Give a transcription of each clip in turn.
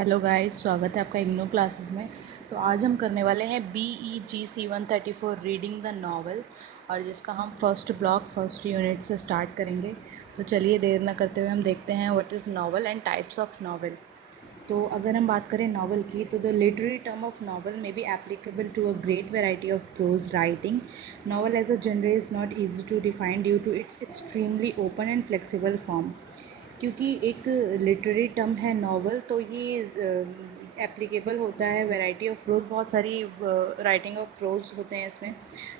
Hello guys, स्वागत है आपका इग्नो क्लासेस में। तो आज हम करने वाले हैं BEGC 134 रीडिंग द नॉवल, और जिसका हम फर्स्ट यूनिट से स्टार्ट करेंगे। तो चलिए देर ना करते हुए हम देखते हैं what is novel and types of novel. तो अगर हम बात करें नावल की, तो the literary term of novel may be applicable to a great variety of prose writing. Novel as a genre is not easy to define due to its extremely open and flexible form. क्योंकि एक literary term है novel, तो ये applicable होता है variety of pros, बहुत सारी writing of pros होते हैं इसमें।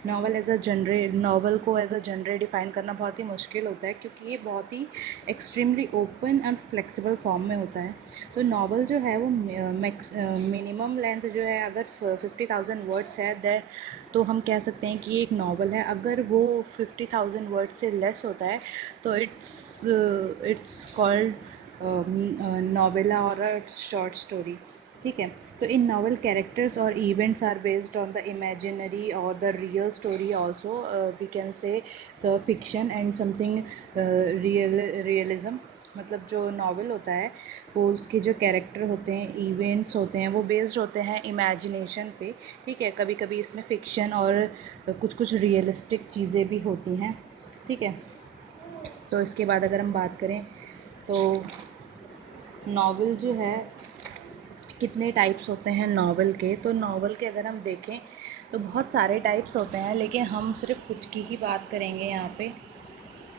Novel as a genre novel को एज अ जनरे डिफाइन करना बहुत ही मुश्किल होता है, क्योंकि ये बहुत ही extremely open and flexible form में होता है। तो नावल जो है वो मिनिमम लेंथ जो है, अगर 50,000 वर्ड्स है दैट, तो हम कह सकते हैं कि ये एक नावल है। अगर वो 50,000 वर्ड से लेस होता है तो इट्स कॉल्ड नॉवेला और इट्स शॉर्ट स्टोरी। ठीक है। तो इन नावल कैरेक्टर्स और events are based on the imaginary और the real story also, we can say the fiction and something realism. मतलब जो नावल होता है वो उसके जो कैरेक्टर होते हैं, इवेंट्स होते हैं, वो बेस्ड होते हैं इमेजिनेशन पे। ठीक है। कभी कभी इसमें फ़िक्शन और कुछ कुछ रियलिस्टिक चीज़ें भी होती हैं। ठीक है। तो इसके बाद अगर हम बात करें तो नावल जो है, कितने टाइप्स होते हैं नावल के। तो नावल के अगर हम देखें तो बहुत सारे टाइप्स होते हैं, लेकिन हम सिर्फ कुछ की ही बात करेंगे यहाँ पे।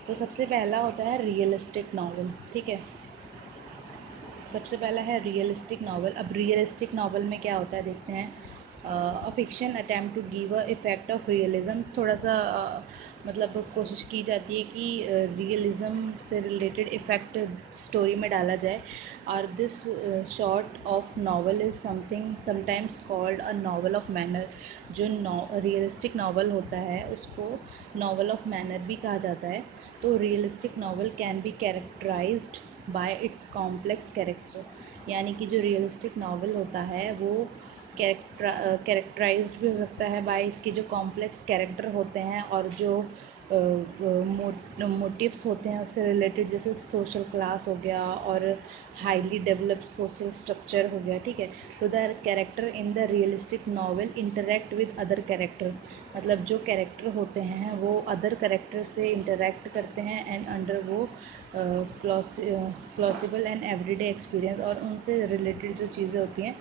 तो सबसे पहला होता है रियलिस्टिक नावल। ठीक है। सबसे पहला है रियलिस्टिक नावल। अब रियलिस्टिक नावल में क्या होता है देखते हैं। A fiction attempt to give a effect of realism. थोड़ा सा मतलब कोशिश की जाती है कि रियलिज्म से रिलेटेड इफ़ेक्ट स्टोरी में डाला जाए। और this short of novel is something sometimes called a novel of manner. जो रियलिस्टिक नावल होता है उसको नावल ऑफ मैनर भी कहा जाता है। तो realistic novel can be characterized by its complex character. यानी कि जो रियलिस्टिक नावल होता है वो कैरेक्टराइज्ड भी हो सकता है बाय इसके जो कॉम्प्लेक्स कैरेक्टर होते हैं, और जो मोटिव्स होते हैं उससे रिलेटेड, जैसे सोशल क्लास हो गया और हाईली डेवलप्ड सोशल स्ट्रक्चर हो गया। ठीक है। तो the character in the realistic novel interact with other character. मतलब जो कैरेक्टर होते हैं वो अदर कैरेक्टर से इंटरेक्ट करते हैं एंड अंडर वो प्लॉसिबल एंड एवरीडे एक्सपीरियंस, और उनसे रिलेटेड जो चीज़ें होती हैं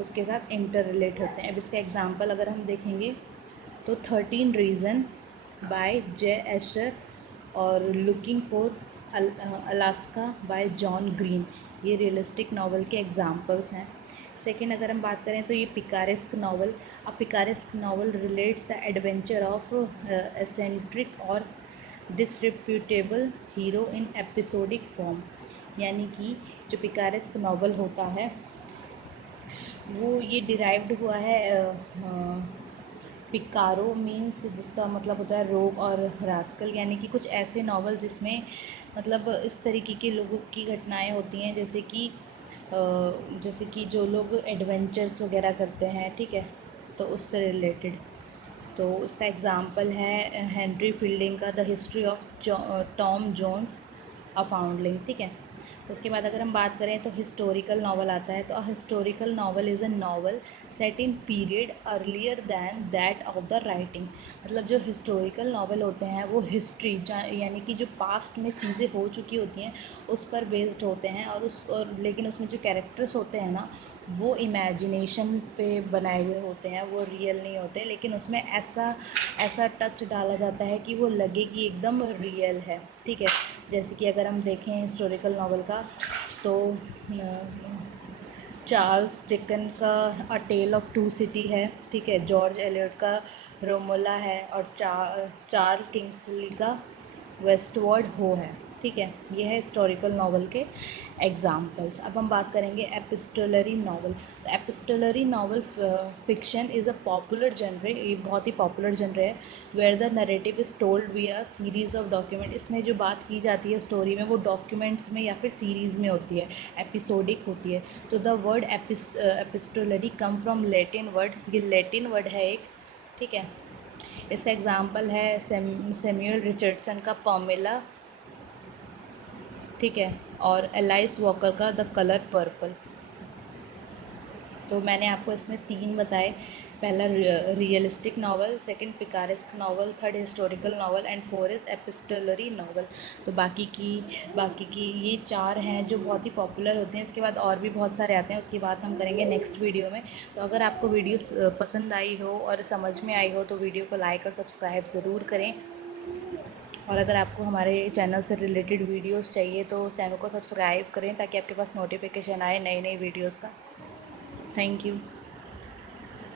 उसके साथ इंटर रिलेट होते हैं। अब इसका एग्जांपल अगर हम देखेंगे तो 13 रीज़न बाय जे एशर और looking for Alaska bye John green, ये रियलिस्टिक नावल के एग्जांपल्स हैं। सेकेंड अगर हम बात करें तो ये picaresque novel. A picaresque novel relates the adventure of eccentric और डिसरिप्यूटेबल हीरो इन एपिसोडिक फॉर्म। यानी कि जो पिकारेस्क नावल होता है वो ये डिराइव्ड हुआ है पिकारो मीन्स, जिसका मतलब होता है रोग, और रास्कल यानी कि कुछ ऐसे नावल जिसमें मतलब इस तरीके के लोगों की घटनाएं होती हैं, जैसे कि जो लोग एडवेंचर्स वगैरह करते हैं। ठीक है। तो उससे रिलेटेड, तो उसका एग्ज़ाम्पल है हेनरी फील्डिंग का the history of Tom Jones a foundling. ठीक है। उसके बाद अगर हम बात करें तो हिस्टोरिकल नावल आता है। तो a historical novel is a novel set in period earlier than that of the writing. मतलब जो हिस्टोरिकल नावल होते हैं वो हिस्ट्री यानी कि जो पास्ट में चीज़ें हो चुकी होती हैं उस पर बेस्ड होते हैं, और लेकिन उसमें जो कैरेक्टर्स होते हैं ना वो इमेजिनेशन पे बनाए हुए होते हैं, वो रियल नहीं होते, लेकिन उसमें ऐसा ऐसा टच डाला जाता है कि वो लगे कि एकदम रियल है। ठीक है। जैसे कि अगर हम देखें हिस्टोरिकल नावल का, तो चार्ल्स डिकन का अ टेल ऑफ टू सिटी है। ठीक है। जॉर्ज एलियट का रोमोला है, और चार्ल किंग्सली का वेस्टवर्ड हो है। ठीक है। ये है हिस्टोरिकल नावल के एग्जाम्पल्स। अब हम बात करेंगे एपिस्टोलरी नावल। तो epistolary novel fiction is a popular genre, ये बहुत ही पॉपुलर जनरे है, where the narrative is told via series of document. इसमें जो बात की जाती है स्टोरी में वो डॉक्यूमेंट्स में या फिर सीरीज़ में होती है, एपिसोडिक होती है। तो the word epistolary come from Latin word, ये लैटिन वर्ड है एक। ठीक है। इसका एग्जाम्पल है सैमुअल रिचर्डसन का पामेला। ठीक है। और एलाइस वॉकर का द कलर पर्पल। तो मैंने आपको इसमें 3 बताए। पहला realistic novel, second picaresque novel, third historical novel and 4 is epistolary novel. तो बाकी की ये 4 हैं जो बहुत ही पॉपुलर होते हैं। इसके बाद और भी बहुत सारे आते हैं, उसकी बात हम करेंगे नेक्स्ट वीडियो में। तो अगर आपको वीडियो पसंद आई हो और समझ में आई हो तो वीडियो को लाइक और सब्सक्राइब ज़रूर करें। और अगर आपको हमारे चैनल से रिलेटेड वीडियोस चाहिए तो चैनल को सब्सक्राइब करें ताकि आपके पास नोटिफिकेशन आए नई नई वीडियोस का। Thank you.